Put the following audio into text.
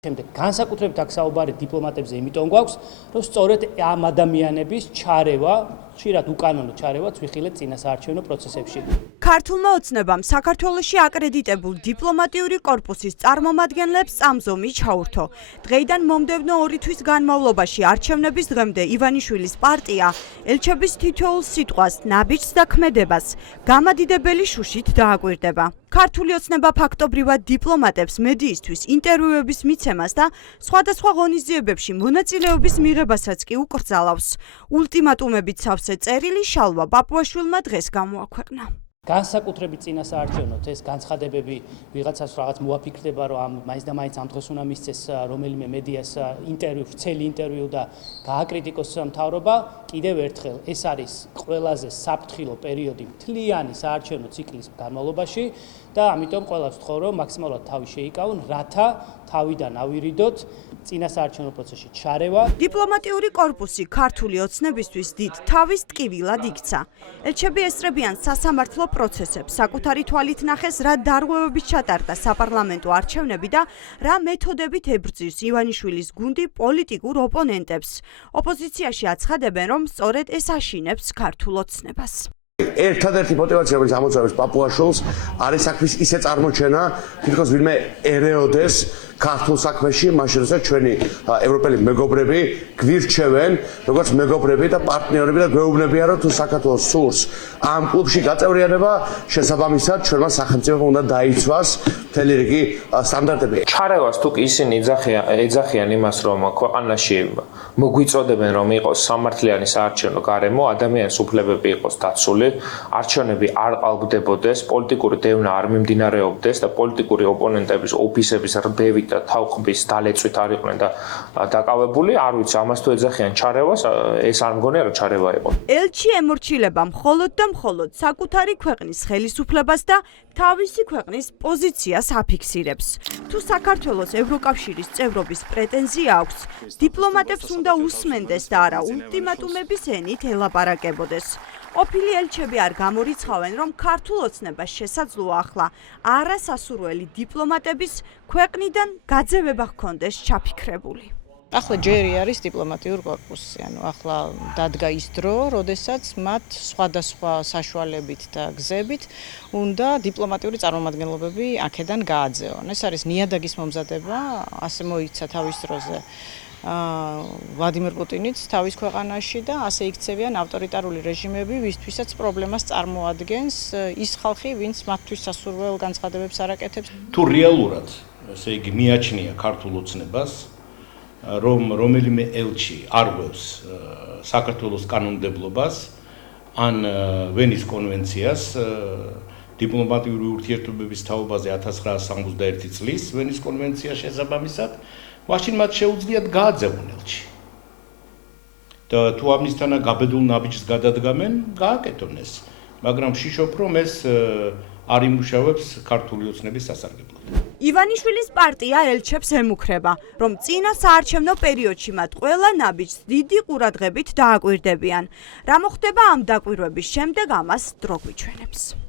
შემდეგ განსაკუთრებით აქ საუბარი დიპლომატებზე იმიტომ გვაქვს, რომ სწორედ ამ ადამიანების ჩარევა, ხშირად უკანონო ჩარევა ცვიხილეთ წინასაარჩევნო პროცესებში. ქართულმა ოცნებამ საქართველოში აკრედიტებულ დიპლომატიური კორპუსის წარმომადგენლებს წამზომი ჩაურთო. დღეიდან მომდევნო 2 თვის განმავლობაში არჩევნების დღემდე ივანიშვილის პარტია ელჩების თითოეულ სიტყვას, ნაბიჯს და ქმედებას გამადიდებელი შუშით დააკვირდება. ქართული ოცნება ფაქტობრივად დიპლომატებს მედიისთვის ინტერვიუების მიცემას და სხვადასხვა ღონისძიებებში მონაწილეობის მიღებასაც კი უკრძალავს. ულტიმატუმებით სავსე წერილი შალვა პაპუაშვილმა დღეს გამოაქვეყნა. განსაკუთრებით წინასაარჩევნოთ ეს განცხადებები ვიღაცას რაღაც მოაფიქრდება, რომ ამ მაინც და მაინც ამ დღეს უნდა მისცეს რომელიმე მედიას ინტერვიუ, ვრცელი ინტერვიუ და გააკრიტიკოს მთავრობა. კიდევ ერთხელ ეს არის ყველაზე საფრთხილო პერიოდი მთლიანი საარჩევნო ციკლის განმავლობაში და ამიტომ ყველას ვთხოვ, რომ მაქსიმალურად თავი შეიკავონ, რათა თავიდან ავირიდოთ წინასაარჩევნო პროცესში ჩარევა. დიპლომატიური კორპუსი ქართული ოცნებისთვის დიდ თავის ტკივილად იქცა. ელჩები ესწრებიან სასამართლო პროცესებს, საკუთარი თვალით ნახეს, რა დარღვევებით ჩატარდა საპარლამენტო არჩევნები და რა მეთოდებით ებრძვის ივანიშვილის გუნდი პოლიტიკურ ოპონენტებს. ოპოზიციაში აცხადებენ, რომ სწორედ ეს აშინებს ქართულ ოცნებას. ერთადერთი მოტივაცია, რომელიც ამოწევს პაპუაშვილს, არის საქმის ისე წარმოჩენა, თითქოს ვინმე ერეოდეს ქართულ საქმეში, მაშინ როდესაც ჩვენი ევროპელი მეგობრები გვირჩევენ, როგორც მეგობრები და პარტნიორები და გვეუბნებიან, რომ თუ საქართველოს სურს ამ კლუბში გაწევრიანება, შესაბამისად ჩვენმა სახელმწიფომ უნდა დაიცვას მთელი რიგი სტანდარტები. ჩარევას თუ კი ისინი ეძახიან იმას, რომ ქვეყანაში მოგვიწოდებენ, რომ იყოს სამართლიანი საარჩევნო გარემო, ადამიანის უფლებები იყოს დაცული, არჩევნები არ ყალბდებოდეს, პოლიტიკური დევნა არ მიმდინარეობდეს და პოლიტიკური ოპონენტების ოფისების რბევით და თავხობის დალეწვით არ იყვნენ და დაკავებული, არ ვიცი, ამას თუ ეძახიან ჩარევას, ეს არ მგონია რომ ჩარევა იყო. ელჩი ემორჩილება მხოლოდ და მხოლოდ საკუთარი ქვეყნის ხელისუფლებას და თავისი ქვეყნის პოზიციას აფიქსირებს. თუ საქართველოს ევროკავშირის წევრობის პრეტენზია აქვს, დიპლომატებს უნდა უსმენდეს და არა ულტიმატუმების ენით ელაპარაკებოდეს. ყოფილი ელჩები არ გამორიცხავენ, რომ ქართულ ოცნებას შესაძლოა ახლა არასასურველი დიპლომატების ქვეყნიდან გაძევება ჰქონდეს ჩაფიქრებული. ახლა ჯერი არის დიპლომატიურ კორპუსი, ანუ ახლა დადგა ის დრო, როდესაც მათ სხვადასხვა საშუალებით და გზებით უნდა დიპლომატიური წარმომადგენლობები აქედან გააძევონ. ეს არის ნიადაგის მომზადება, ასე მოიქცა თავის დროზე ვლადიმერ პუტინიც თავის ქვეყანაში და ასე იქცევიან ავტორიტარული რეჟიმები, ვისთვისაც პრობლემას წარმოადგენს ის ხალხი, ვინც მათთვის სასურველ განცხადებებს არ აკეთებს. თუ რეალურად, ესე იგი, მიაჩნია ქართულ ოცნებას, რომ რომელიმე ელჩი არღვევს საქართველოს კანონმდებლობას ან ვენის კონვენციას დიპლომატიური ურთიერთობების თაობაზე 1961 წლის ვენის კონვენცია შესაბამისად, მაშინ მათ შეუძლიათ გააძევონ ელჩი. და თუ ამისთანა გაბედულ ნაბიჯს გადადგამენ, გააკეთონ ეს. მაგრამ ვშიშობ, რომ ეს არ იმუშავებს ქართული ოცნების სასარგებლოდ. ივანიშვილის პარტია ელჩებს ემუქრება, რომ წინა საარჩევნო პერიოდში მათ ყველა ნაბიჯს დიდი ყურადღებით დააკვირდებიან. რა მოხდება ამ დაკვირვების შემდეგ, ამას დრო გვიჩვენებს.